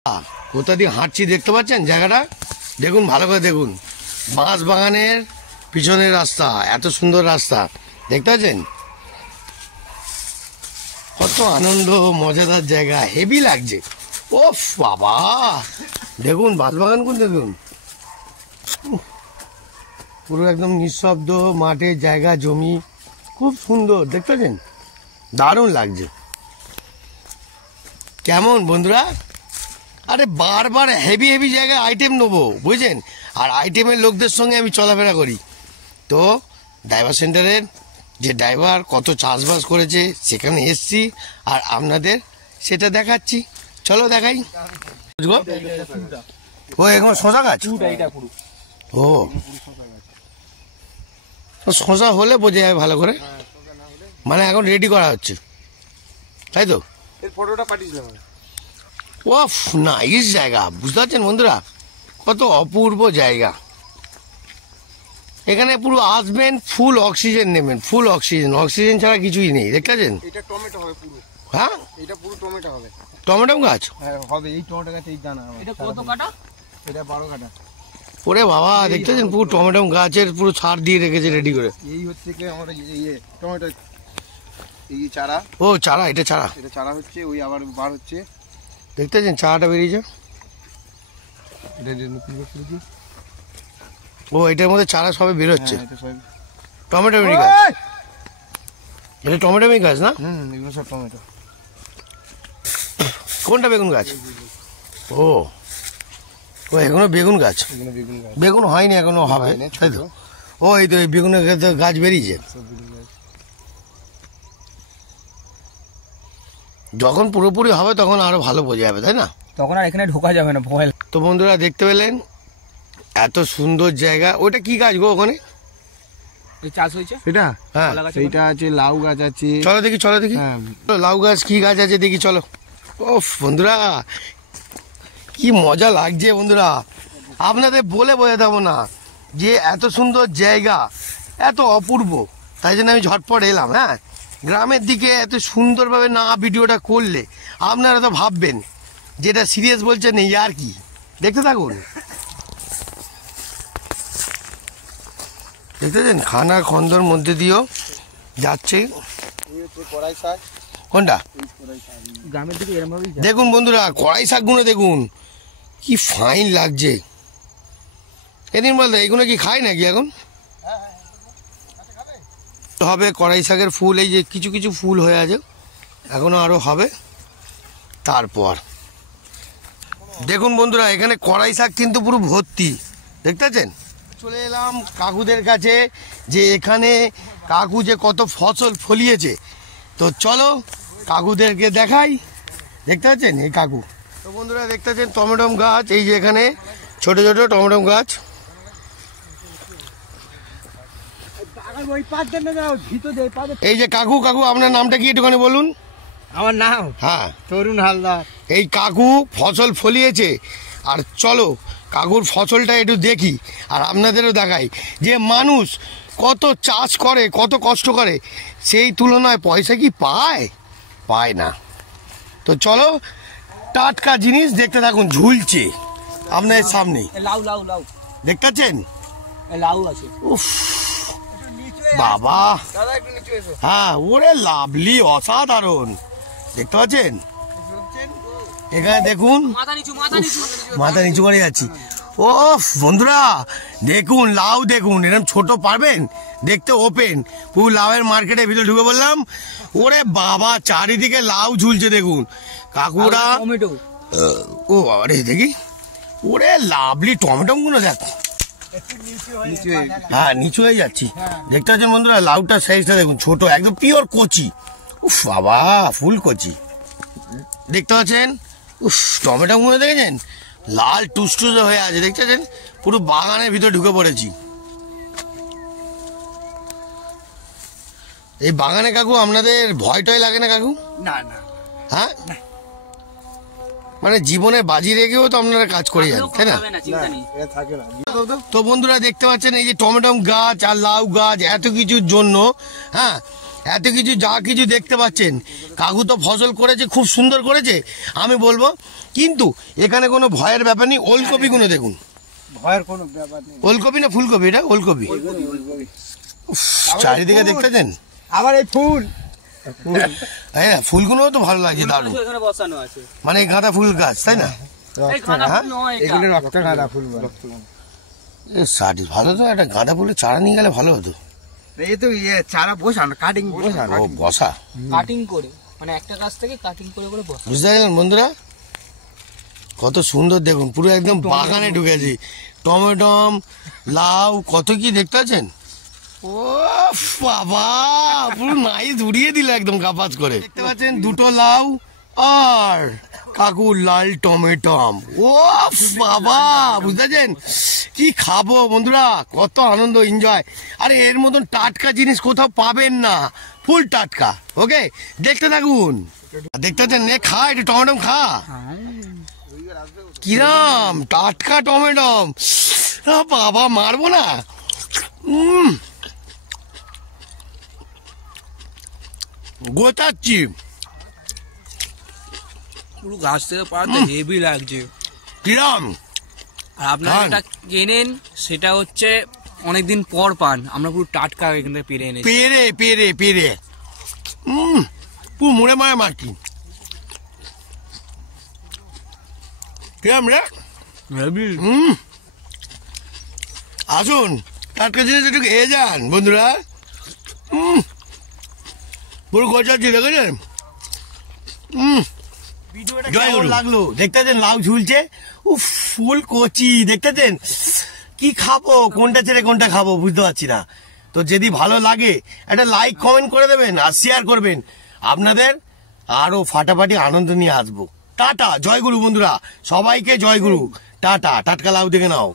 কোথা দিয়ে হাঁটছি দেখতে পাচ্ছেন জায়গাটা? দেখুন ভালো করে দেখুন, বাঁশ বাগানের পিছনের রাস্তা, এত সুন্দর রাস্তা দেখতে পাচ্ছেন? কত আনন্দ, মজাদার জায়গা, হেভি লাগছে। ওফ বাবা, দেখুন বাঁশ বাগান কোন, দেখুন পুরো একদম নিঃশব্দ মাঠের জায়গা, জমি, খুব সুন্দর দেখতে পাচ্ছেন, দারুণ লাগছে। কেমন বন্ধুরা? আরে বারবার হেভি হেভি জায়গায় আইটেম নেবো বুঝছেন, আর আইটেমের লোকদের সঙ্গে আমি চলাফেরা করি। তো ড্রাইভার সেন্টারের যে ড্রাইভার কত চাষবাস করেছে সেখানে এসছি, আর আপনাদের সেটা দেখাচ্ছি। চলো দেখাই। ও এখন শশা গাছ, ও শশা হলে বোঝা যাবে ভালো করে, মানে এখন রেডি করা হচ্ছে, তাই তো? ফটোটা পাঠিয়েছিলাম। ওফ নাইস জায়গা, বুঝতে পারছেন বন্ধুরা, কত অপূর্ব জায়গা। এখানে পুরো আসবেন, ফুল অক্সিজেন নেবেন, ফুল অক্সিজেন, অক্সিজেন ছাড়া কিছুই নেই। দেখতে পাচ্ছেন? এটা টমেটো হবে পুরো। হ্যাঁ, এটা পুরো টমেটো হবে। টমেটো গাছ? হ্যাঁ হবে, এই টমেটো গাছ এই দানা। এটা কত কাটা? এটা 12 কাটা। ওরে বাবা, দেখতে পাচ্ছেন পুরো টমেটো গাছের পুরো ছাড় দিয়ে রেখেছে রেডি করে। এই হচ্ছে কি আমরা টমেটো, এই চারা। ও চারা, এটা চারা, এটা চারা হচ্ছে, ওই আবার বার হচ্ছে। দেখতে পাচ্ছেন চারাটা বেরিয়েছে। এটা নতুন গাছ করেছি। ও এটার মধ্যে চারা সবে বেরোচ্ছে। এটা সব টমেটো গাছ, এটা টমেটো গাছ না? এগুলো সব টমেটো। কোনটা বেগুন গাছ? ও ও এখনো বেগুন গাছ, এগুলো বেগুন গাছ। বেগুন হয়নি এখনো, হবে তাই তো? ও এই তো এই বেগুনের গাছ বেরিয়েছে। যখন পুরোপুরি হবে তখন আরো ভালো বোঝা যাবে, তাই না? তখন আর এখানে ঢোকা যাবে না, ভয়। তো বন্ধুরা দেখতে পেলেন এত সুন্দর জায়গা। ওটা কি গাছ গো ওখানে চাষ হয়েছে? এটা হ্যাঁ, সেইটা আছে, লাউ গাছ আছে। চলো দেখি, চলো দেখি। লাউ গাছ কি গাছ আছে দেখি, চলো। ওফ বন্ধুরা, কি মজা লাগছে বন্ধুরা, আপনাদের বলে বোঝাতে পারবো না যে এত সুন্দর জায়গা, এত অপূর্ব। তাই জন্য আমি ঝটপট এলাম। হ্যাঁ, গ্রামের দিকে এত সুন্দরভাবে না ভিডিওটা করলে আপনারা তো ভাববেন যেটা সিরিয়াস বলছেন এই আর কি। দেখতে থাকুন, দেখতেছেন খানা খন্দর মধ্যে দিয়েও যাচ্ছে। কোনটা? গ্রামের দিকে এরকম ভাবেই দেখুন বন্ধুরা, কড়াই শাকগুলো দেখুন কি ফাইন লাগছে। এদিন বলতে এইগুলো কি খায় নাকি এখন? হবে কড়াই শাকের ফুল, এই যে কিছু কিছু ফুল হয়ে আছে, এখনো আরো হবে। তারপর দেখুন বন্ধুরা, এখানে কড়াই শাক কিন্তু পুরো ভর্তি, দেখতে পাচ্ছেন? চলে এলাম কাকুদের কাছে, যে এখানে কাকু যে কত ফসল ফলিয়েছে। তো চলো কাকুদেরকে দেখাই। দেখতে পাচ্ছেন এই কাকু। তো বন্ধুরা দেখতে পাচ্ছেন টমেটো গাছ, এই যে এখানে ছোট ছোট টমেটো গাছ। এই যে কাকু, কাকু আপনার নামটা কি একটুখানি বলুন? আমার নাম? হ্যাঁ, তরুণ হালদার। এই কাকু ফসল ফলিয়েছে, আর চলো কাকুর ফসলটা একটু দেখি, আর আপনাদেরও দেখাই যে মানুষ কত চাষ করে, কত কষ্ট করে, সেই তুলনায় পয়সা কি পায়? পায় না। তো চলো টাটকা জিনিস দেখতে থাকুন, ঝুলছে আপনাদের সামনে। লাউ লাউ লাউ দেখতে পাচ্ছেন? লাউ আছে। উফ বাবা, দাদা একটু নিচে এসো। হ্যাঁ ওরে লাভলি, অসাধারণ। দেখতে পাচ্ছেন? এখানে দেখুন, মাথা নিচু করে যাচ্ছি। ও বন্ধুরা দেখুন লাউ, দেখুন এরকম ছোট পারবেন দেখতে, ওপেন পুরো লাউয়ের মার্কেটের ভিতরে ঢুকে বললাম। ওরে বাবা, চারিদিকে লাউ ঝুলছে দেখুন কাকুরা। ও বাবা রে, দেখি ওরে লাভলি টমেটো গুলো দেখ। হ্যাঁ নিচু হয়ে যাচ্ছি। দেখতে পাচ্ছেন বন্ধুরা, লাউটার সাইজটা দেখুন, ছোট একদম পিওর কচি। উফ বাবা, ফুল কচি। দেখতে পাচ্ছেন? উফ টমেটো গুলো দেখেছেন, লাল টুসটুসে হয়ে আছে। দেখতে পাচ্ছেন? পুরো বাগানের ভিতরে ঢুকে পড়েছি। এই বাগানে কাকু আপনাদের ভয় টয় লাগে না কাকু? না না। হ্যাঁ, মানে জীবনে বাজি রেখেও তো আপনারা কাজ করে যান, তাই না? তো বন্ধুরা দেখতে পাচ্ছেন এই যে টমেটো গাছ আর লাউ গাছ, এত কিছুর জন্য, হ্যাঁ এত কিছু যা কিছু দেখতে পাচ্ছেন, কাকু তো ফসল করেছে, খুব সুন্দর করেছে। আমি বলবো কিন্তু এখানে কোনো ভয়ের ব্যাপার নেই। ওলকপিগুলো দেখুন, ভয়ের কোনো ব্যাপার নেই। ওলকপি না ফুলকপি? এটা ওলকপি। উফ, চারিদিকে দেখতেছেন? আবার এই ফুল হ্যাঁ, ফুলগুলো তো ভালো লাগছে দারুণ। এখানে বসানো আছে মানে গাঁদা ফুল গাছ, তাই না? এই গাঁদা ফুল নয় এটা। এগুলো রক্ত গাঁদা ফুল বলে। ভালো তো, একটা গাঁদা ফুলের চারা নিয়ে গেলে ভালো হতো। এই তো ইয়ে চারা বসানো, কাটিং বসানো। ও বসা, কাটিং করে, মানে একটা গাছ থেকে কাটিং করে করে বসা। বুঝতে পারলেন বন্ধুরা? কত সুন্দর দেখুন, পুরো একদম বাগানে ঢুকেছি। টমেটম, লাউ, কত কি দেখতে পাচ্ছেন? ও বাবা, পুরো নাইস উড়িয়ে দিল একদম কাপাজ করে। দেখতে পাচ্ছেন দুটো লাউ আর কাকুর লাল টমেটম। ও বাবা, বুঝতে পারছেন? কি খাবো বন্ধুরা, কত আনন্দ, এনজয়। আরে এর মতন টাটকা জিনিস কোথাও পাবেন না, ফুল টাটকা। ওকে, দেখতে থাকুন, দেখতে পাচ্ছেন? নে খা, একটু টমেটম খা। কিরাম টাটকা টমেটম, বাবা মারবো না। গোটাচ্ছি। পুরো গাছ থেকে পাড়াতে হেভি লাগছে। কিরাম? আর আপনারা খান। যেটা কেনেন সেটা হচ্ছে অনেকদিন পর পান, আমরা পুরো টাটকা এখান থেকে পেরে এনেছি। পেরে পেরে পেরে পুরো মুড়ে মারে মাটি। কিরাম রে? আসুন, টাটকা জিনিস একটু খেয়ে যান বন্ধুরা। পুরো গোটাচ্ছি, দেখেছেন? জয় লাগলো, দেখতেছেন লাউ ঝুলছে। উফ, ফুল কচি, দেখতেছেন? কি খাবো, কোনটা ছেড়ে কোনটা খাবো বুঝতে পারছি না। তো যদি ভালো লাগে একটা লাইক কমেন্ট করে দেবেন আর শেয়ার করবেন। আপনাদের আরো ফাটাফাটি আনন্দ নিয়ে আসবো। টাটা, জয়গুরু বন্ধুরা, সবাইকে জয়গুরু। টাটা, টাটকা লাউ দেখে নাও।